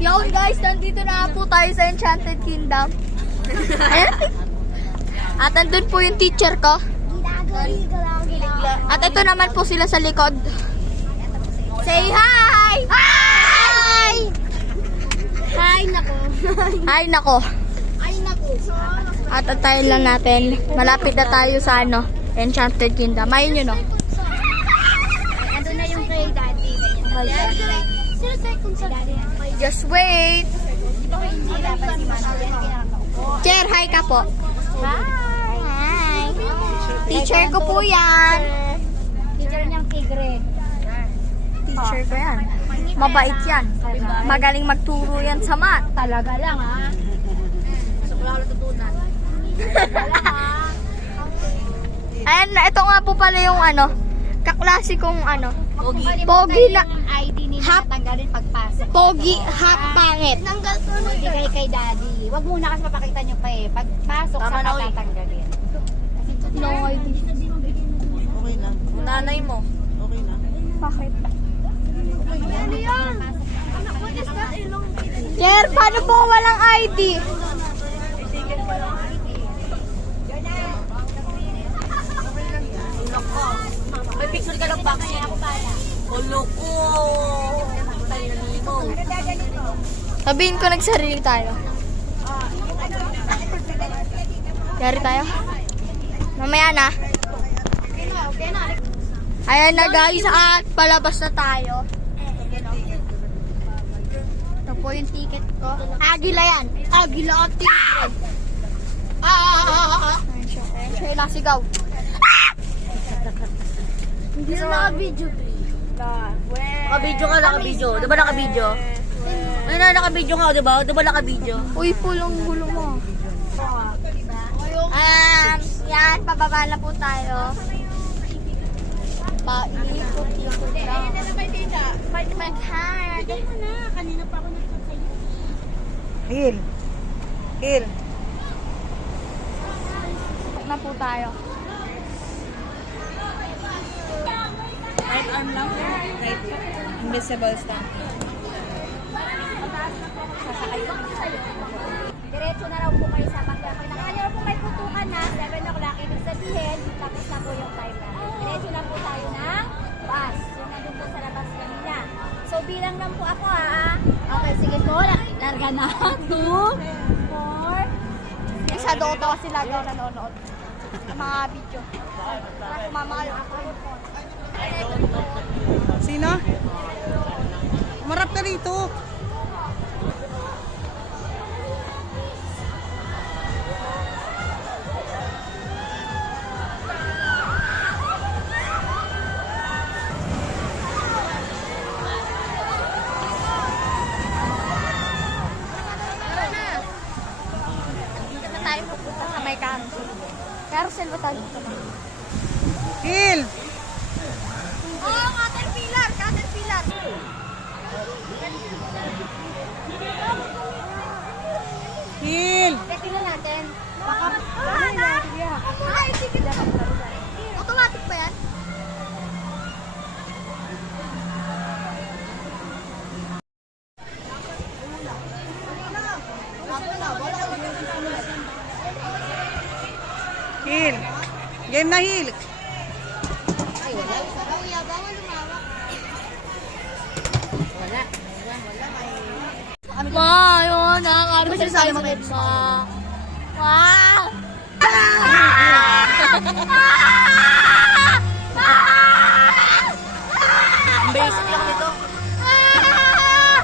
Yo guys, nandito na po tayo sa Enchanted Kingdom. Ayan. At andun po yung teacher ko. At ito naman po sila sa likod. Say hi! Hi! Hi nako. Hi nako. Ay nako. At antayin lang natin. Malapit na tayo sa ano, Enchanted Kingdom. Ayun yun, no? Ando na yung kay daddy. Just wait. Chair, hi ka po. Hi! Teacher ko po yan. Teacher niyang tigre. Teacher ko yan. Mabait yan. Magaling magturo yan sa math. Talaga lang ha. Ayan, ito nga po pala yung ano, kaklasikong ano, pogi na, ID nila Hap. tanggalin pagpasok. pogi, half pangit. Bigay kay daddy. Wag muna kasi mapakita niyo pa eh. Pagpasok sa tatanggalin. No ID. Okay lang. Nanay mo. Okay lang. Bakit? Chair, paano po walang ID? May picture ka ng vaccine. Ulo ko. Sabihin ko nagsarili tayo. Yari tayo? Mamaya na. Ayan na guys, at palabas na tayo. Ito po yung ticket ko. Agila yan. Agila at ticket. Ayan siya nasigaw. Hindi na naka-video. Naka-video ka, naka-video. Di ba naka-video? Ay na, naka-video nga, di ba? Di ba naka-video? Uy, pulong gulo mo. Yan, pababa na po tayo. Paikot-ikot lang. Fight my card. Hil. Hil. Na po tayo. Right arm lang. Right. Invisible stand. Diretso na raw po kayo sa pagkakita. Kaya nyo po may putukan na 7 o'clock. Ibig sabihin, tapos na po yung time na. Diretso na po tayo ng bus. Yung nandun po sa labas kanina. So bilang lang po ako ha. Okay, sige po. Larga na. 2, 4. Isa doon daw kasi lagi ako nanonood. Sa mga video. Para kumama kayo ako. Sino? Marap ka rito. Dito na tayo pupunta sa may cancel. Carousel ba tayo? Hil. Oo, Caterpillar! Caterpillar! Hil. Tingnan natin. Baka Ay, sige na. Automatic pa yan? Hil. Game na, Hil. Kuya, bawal lumawak. Ma, yun, nakakaroon sa mga ma. Wow! Basic lang nito.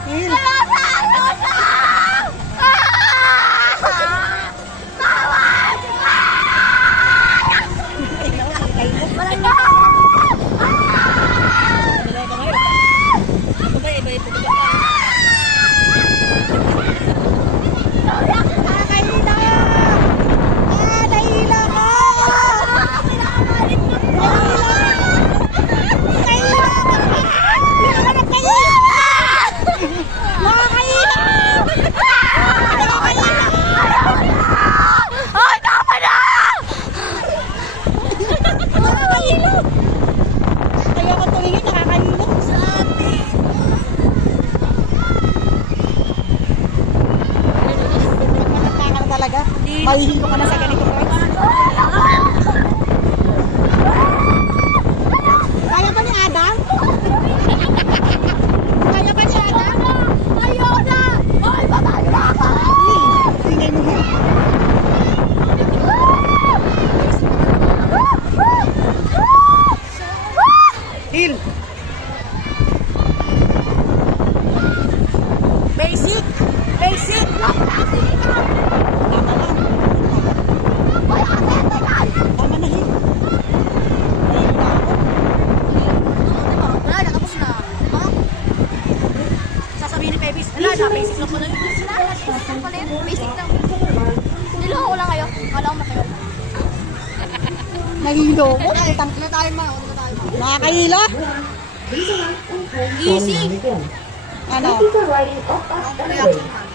Hil. Nahihila! Mahihilo ka na sa ganito, Rex. Kaya ba ni Adam? Kaya ba ni Adam? Ayaw na! Ay, babay na ako! Tingnan mo nga. Hill. Basic! Basic! Tama na, Hill. Wala na, tapos na. Ha? Sasabihin ni Pebis, wala na, basic lang pala yun. Basic lang. Niloko ko lang kayo. Kala ko makayo. Nahilo mo. Ano tayo ma? Ano tayo ma? Nakakahilo. Easy! Ano? Reaction.